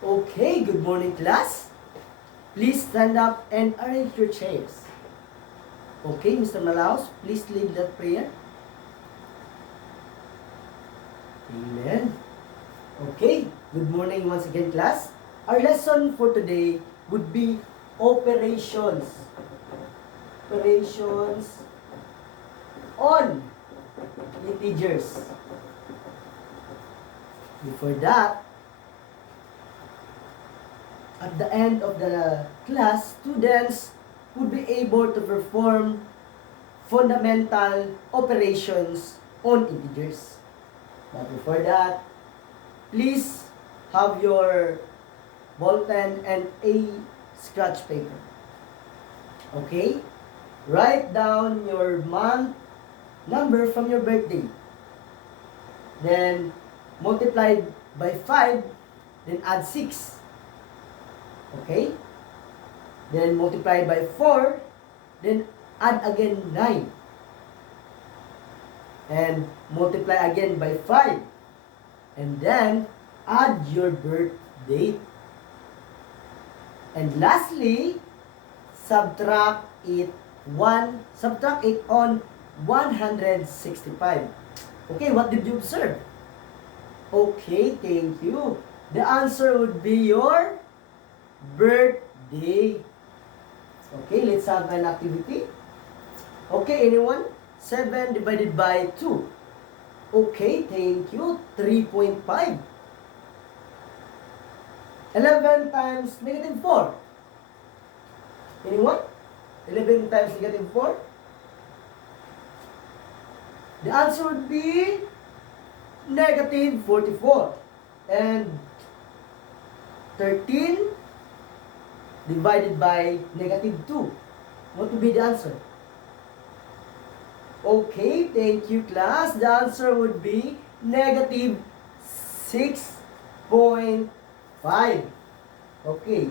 Okay, good morning class. Please stand up and arrange your chairs. Okay, Mr. Malaos, please lead that prayer. Amen. Okay, good morning once again class. Our lesson for today would be operations. Operations on integers. Before that, at the end of the class, students would be able to perform fundamental operations on integers. But before that, please have your ball pen and a scratch paper. Okay? Write down your month number from your birthday. Then multiply by 5, then add 6. Okay? Then multiply by 4, then add again 9. And multiply again by 5. And then add your birth date. And lastly, subtract it on 165. Okay, what did you observe? Okay, thank you. The answer would be your birthday. Okay, let's have an activity. Okay, anyone? 7 divided by 2. Okay, thank you. 3.5. 11 times negative 4. Anyone? 11 times negative 4? The answer would be negative 44. And 13 divided by negative 2. What would be the answer? Okay, thank you class. The answer would be negative 6.5. Okay.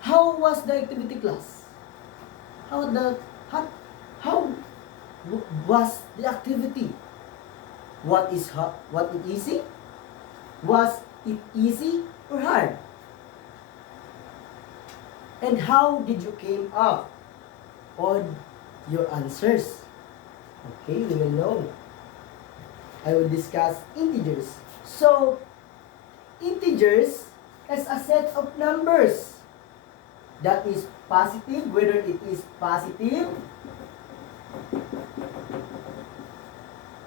How was the activity class? How was the activity? What it easy? Was it easy or hard? And how did you came up on your answers? Okay, we will know. I will discuss integers. So, integers is a set of numbers that is positive, whether it is positive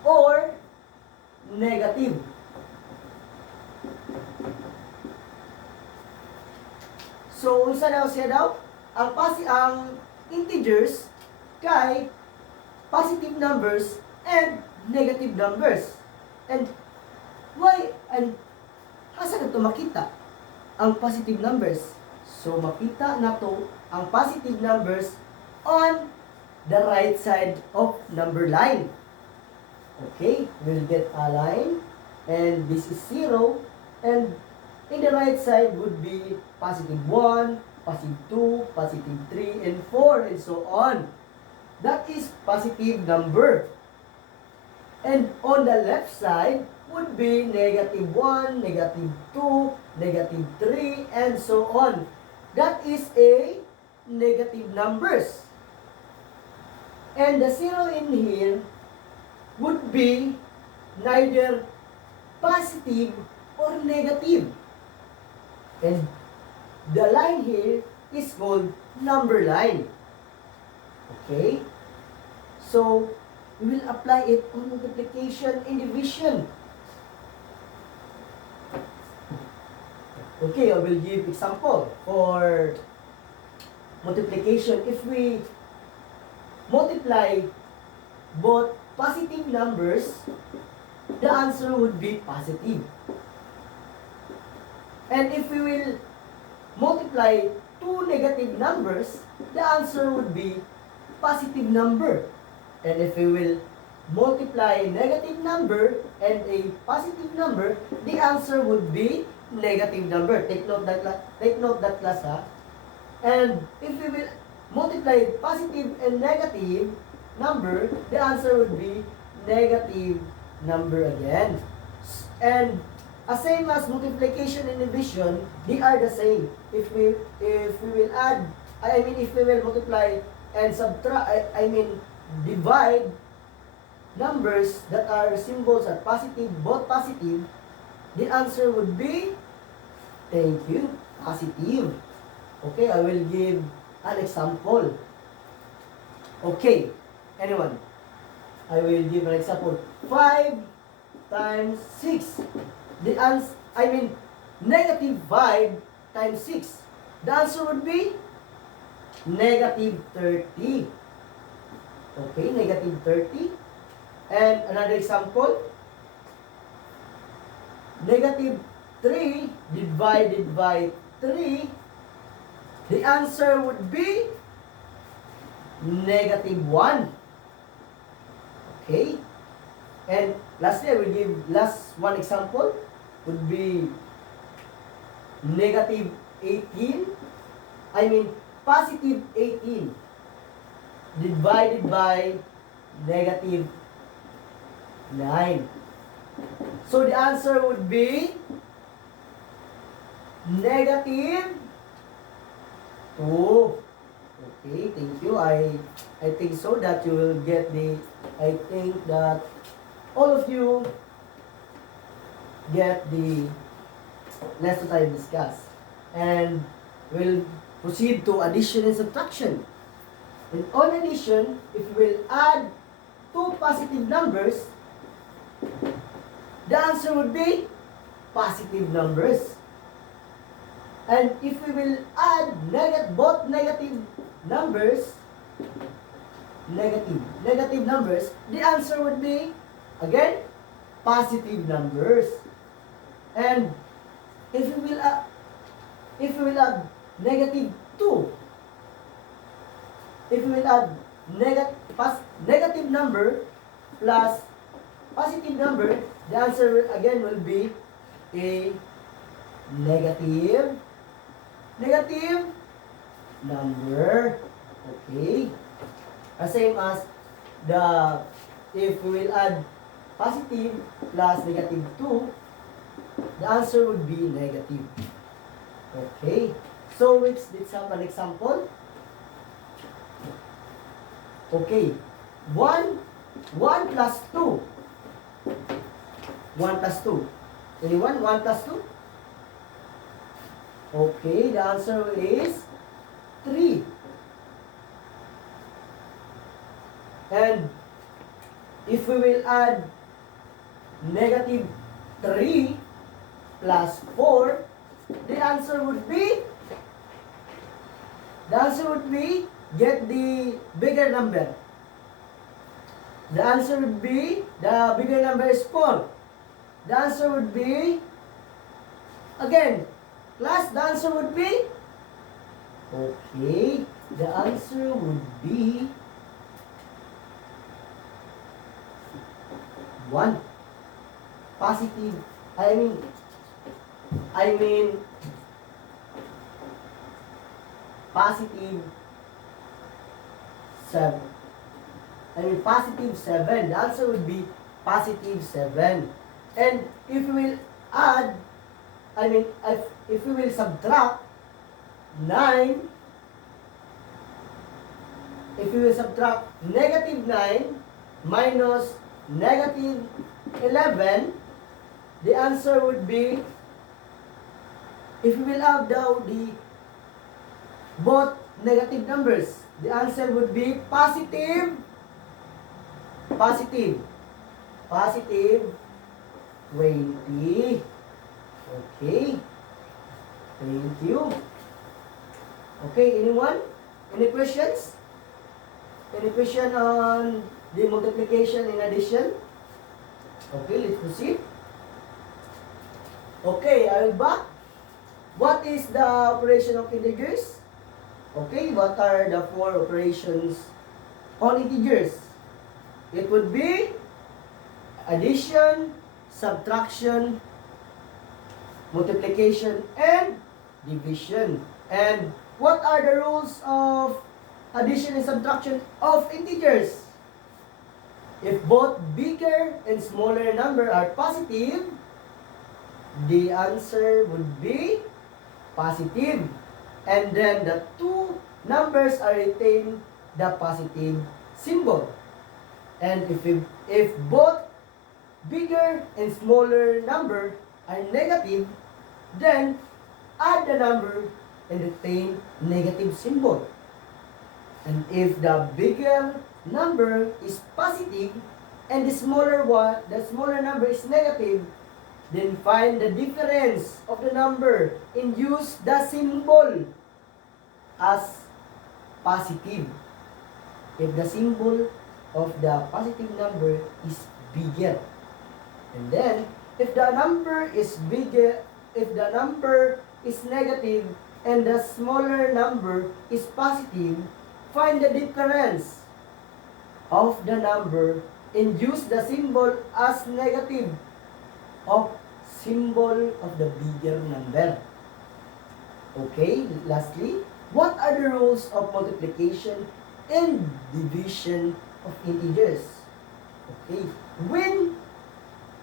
or negative. So, unsa daw siya daw? Ang integers kay positive numbers and negative numbers. And why? And asa na ito makita ang positive numbers? So, makita na to ang positive numbers on the right side of number line. Okay, we'll get a line, and this is 0, and in the right side would be positive 1, positive 2, positive 3, and 4, and so on. That is positive number. And on the left side would be negative 1, negative 2, negative 3, and so on. That is a negative numbers. And the 0 in here would be neither positive or negative. And the line here is called number line. Okay? So, we will apply it on multiplication and division. Okay, I will give example for multiplication. If we multiply both positive numbers, the answer would be positive. And if we will multiply two negative numbers, the answer would be positive number. And if we will multiply negative number and a positive number, the answer would be negative number. Take note that class ha. And if we will multiply positive and negative number, the answer would be negative number again. And as same as multiplication and division, they are the same. If we will add, I mean if we will multiply and subtract, I mean divide numbers that are symbols are positive, both positive, the answer would be, thank you, positive. Okay, I will give an example. Okay, anyone? I will give an example. 5 times 6. The answer, I mean, negative 5 times 6. The answer would be negative 30. Okay, negative 30. And another example, negative 3 divided by 3. The answer would be negative 1. Okay? And lastly, I will give last one example. Would be negative 18. I mean, positive 18 divided by negative 9. So the answer would be negative 2. Okay, thank you. I think so that you will get I think that all of you get the lesson I discussed. And we'll proceed to addition and subtraction. And on addition, if we will add two positive numbers, the answer would be positive numbers. And if we will add both negative numbers, negative numbers, the answer would be, again, positive numbers. And if we will add negative 2, if we will add negative number plus positive number, the answer again will be a negative number. Okay. As same as if we will add positive plus negative 2, the answer would be negative. Okay. So let's have an example. Okay. 1 plus 2. 1 plus 2. Anyone? 1 plus 2? Okay, the answer is 3. And if we will add negative 3 plus 4, the answer would be, get the bigger number. The answer would be, the bigger number is 4. The answer would be, again, class, the answer would be, okay, the answer would be 1. Positive, I mean, positive 7. Positive 7. The answer would be positive 7. And if we will add, if we will subtract 9, if we will subtract negative 9 minus negative 11, the answer would be, if we will add both negative numbers, the answer would be positive 20. Okay. Thank you. Okay, anyone? Any questions? Any question on the multiplication and addition? Okay, let's proceed. Okay, I will back. What is the operation of integers? Okay, what are the 4 operations on integers? It would be addition, subtraction, multiplication, and division. And what are the rules of addition and subtraction of integers? If both bigger and smaller number are positive, The answer would be positive. And then the two numbers are retained the positive symbol. And if both bigger and smaller number are negative, then add the number and retain negative symbol. And if the bigger number is positive and the smaller number is negative, then find the difference of the number and use the symbol as positive. If the symbol of the positive number is bigger. And then, if the number is bigger, if the number is negative and the smaller number is positive, find the difference of the number and use the symbol as negative of symbol of the bigger number. Okay, lastly, what are the rules of multiplication and division of integers? Okay, when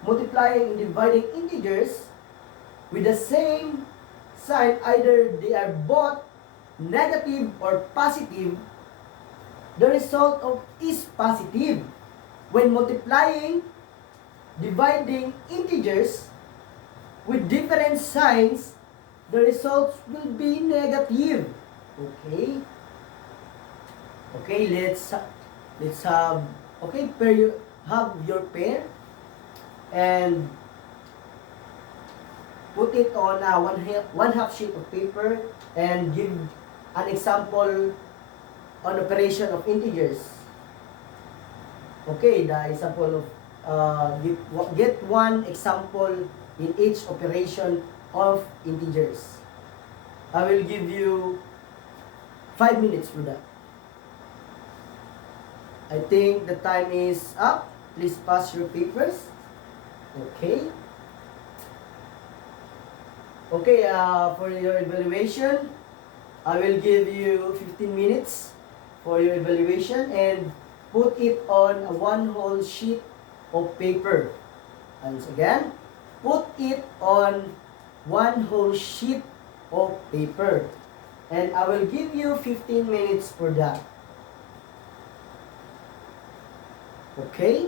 multiplying and dividing integers with the same sign, either they are both negative or positive, the result of is positive. When multiplying, dividing integers with different signs, the results will be negative. Okay? Okay, let's have, okay, have your pen and put it on one half sheet of paper and give an example on operation of integers. Okay, the example of get one example in each operation of integers. I will give you 5 minutes for that. I think the time is up. Please pass your papers. Okay. Okay, for your evaluation, I will give you 15 minutes for your evaluation and put it on a one whole sheet of paper. Once again, put it on one whole sheet of paper. And I will give you 15 minutes for that. Okay?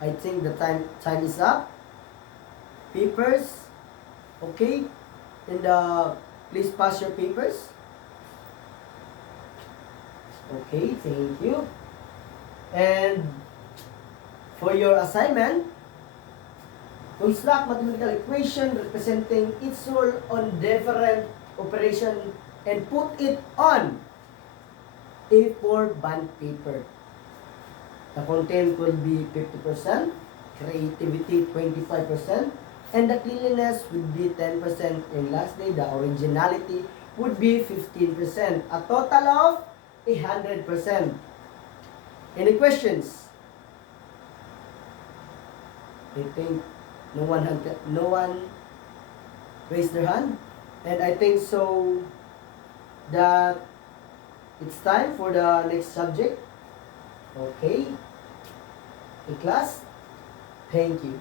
I think the time is up. Papers. Okay? And please pass your papers. Okay, thank you. And for your assignment, construct mathematical equation representing its role on different operation and put it on A4 bond paper. The content will be 50%, creativity 25%, and the cleanliness would be 10%, and lastly, the originality would be 15%, a total of 100%. Any questions? I think no one raised their hand, and I think so that it's time for the next subject. Okay, in class, thank you.